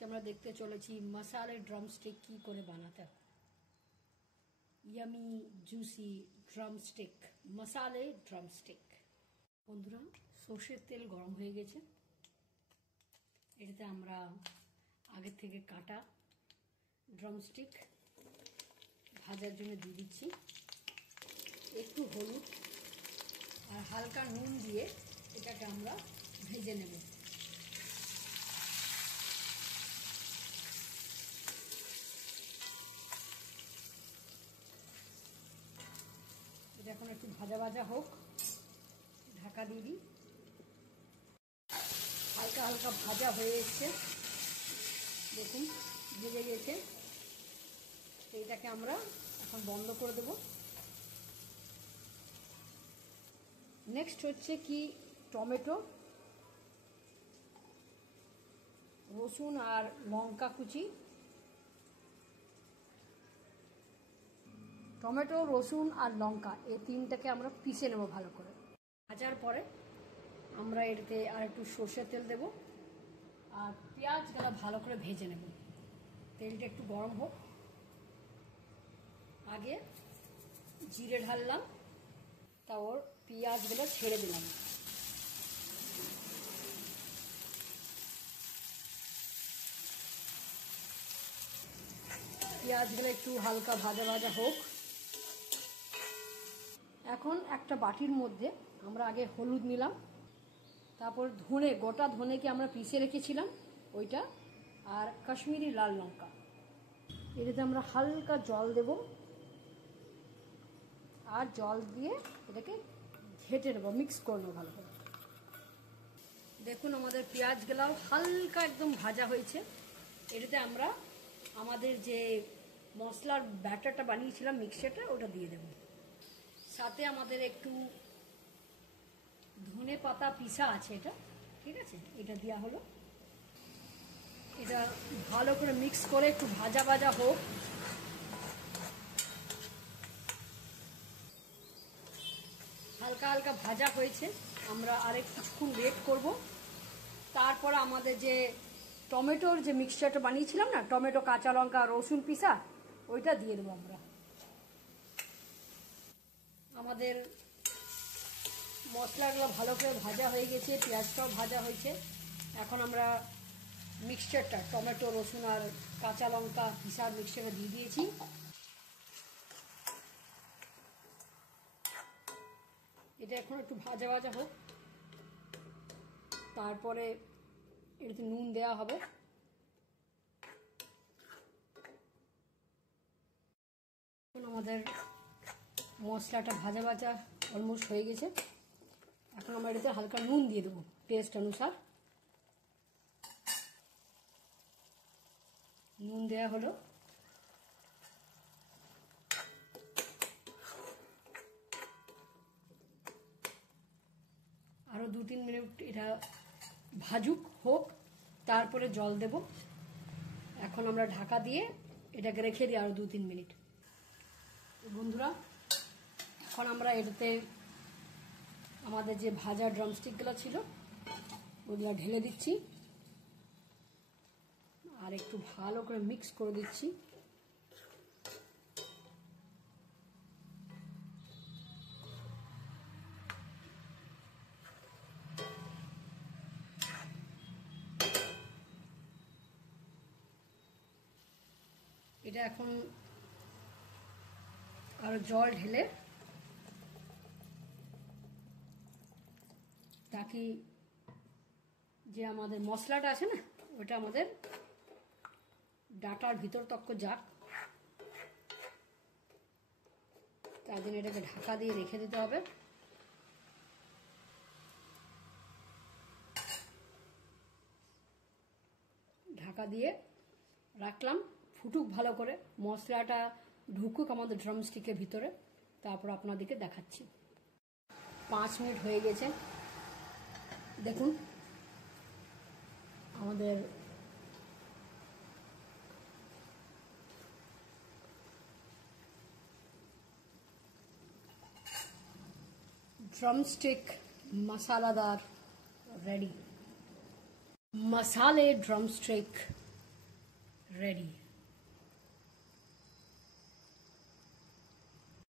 আজকে আমরা দেখতে চলেছি মশালে ড্রামস্টিক কি করে বানাতে হয়। ইয়ামি জুসি ড্রামস্টিক, মশালে ড্রামস্টিক। বন্ধুরা, সর্ষের তেল গরম হয়ে গেছে। এটাতে আমরা আগে থেকে কাটা ড্রামস্টিক ভাজার জন্য দিয়ে দিচ্ছি। একটু হলুদ আর হালকা নুন দিয়ে এটাকে আমরা ভেজে নেব। এটা এখন একটু ভাজা ভাজা হোক, ঢাকা দিয়ে দিই। হালকা হালকা ভাজা হয়ে এসছে, দেখুন ভেজে গেছে। এইটাকে আমরা এখন বন্ধ করে দেব। নেক্সট হচ্ছে কি টমেটো, রসুন আর লঙ্কা কুচি। টমেটো, রসুন আর লঙ্কা এই তিনটাকে আমরা পিষে নেব ভালো করে। ভাজার পরে আমরা এটাতে আর একটু সর্ষের তেল দেব আর পেঁয়াজগুলো ভালো করে ভেজে নেব। তেলটা একটু গরম হোক। আগে জিরে ঢাললাম, তারপর পেঁয়াজগুলো ছেড়ে দিলাম। পেঁয়াজগুলো একটু হালকা ভাজা ভাজা হোক। এখন একটা বাটির মধ্যে আমরা আগে হলুদ নিলাম, তারপর ধনে, গোটা ধনেকে আমরা পিষে রেখেছিলাম ওইটা, আর কাশ্মীরি লাল লঙ্কা। এটাতে আমরা হালকা জল দেব আর জল দিয়ে এটাকে ঘেটে নেবো, মিক্স করে নেবো ভালো করে। দেখুন আমাদের পেঁয়াজগুলাও হালকা একদম ভাজা হয়েছে। এটাতে আমরা আমাদের যে মশলার ব্যাটারটা বানিয়েছিলাম, মিক্সচারটা, ওটা দিয়ে দেব। সাথে আমাদের একটু ধনে পাতা পিসা আছে, এটা ঠিক আছে, এটা দেওয়া হলো। এটা ভালো করে মিক্স করে একটু ভাজা ভাজা হোক। হালকা হালকা ভাজা হয়েছে, আমরা আরেক কিছুক্ষণ ওয়েট করব। তারপর আমাদের যে টমেটোর যে মিক্সচারটা বানিয়েছিলাম না, টমেটো, কাঁচা লঙ্কা, রসুন পিসা, ওইটা দিয়ে দেবো আমরা। আমাদের মশলাগুলো ভালো করে ভাজা হয়ে গেছে, পেঁয়াজটাও ভাজা হয়েছে। এখন আমরা মিক্সচারটা, টমেটো, রসুন আর কাঁচা লঙ্কা পিসার মিক্সচারটা দিয়ে দিয়েছি। এটা এখন একটু ভাজা ভাজা হোক। তারপরে এটাতে নুন দেওয়া হবে। এখন আমাদের মশলাটা ভাজা ভাজা অলমোস্ট হয়ে গেছে। এখন আমরা এটাতে হালকা নুন দিয়ে দেবো টেস্ট অনুসার। নুন দেওয়া হলো। আরও 2-3 মিনিট এটা ভাজুক হোক, তারপরে জল দেব। এখন আমরা ঢাকা দিয়ে এটাকে রেখে দিই আরও 2-3 মিনিট। বন্ধুরা, এখন আমরা এটাতে আমাদের যে ভাজা ড্রামস্টিকগুলো ছিল ওগুলো ঢেলে দিচ্ছি আর একটু ভালো করে মিক্স করে দিচ্ছি। এটা এখন আরো জল ঢেলে, তাকি যে আমাদের মশলাটা আছে না, ওটা আমাদের ডাটার ভিতর তক যাক, তার জন্য এটাকে ঢাকা দিয়ে রেখে দিতে হবে। ঢাকা দিয়ে রাখলাম, ফুটুক ভালো করে, মশলাটা ঢুকুক আমাদের ড্রামস্টিকের ভিতরে, তারপর আপনাদেরকে দেখাচ্ছি। 5 মিনিট হয়ে গেছে, দেখুন আমাদের ড্রামস্টিক মশলাদার রেডি। मसाले ड्रमस्टिक রেডি।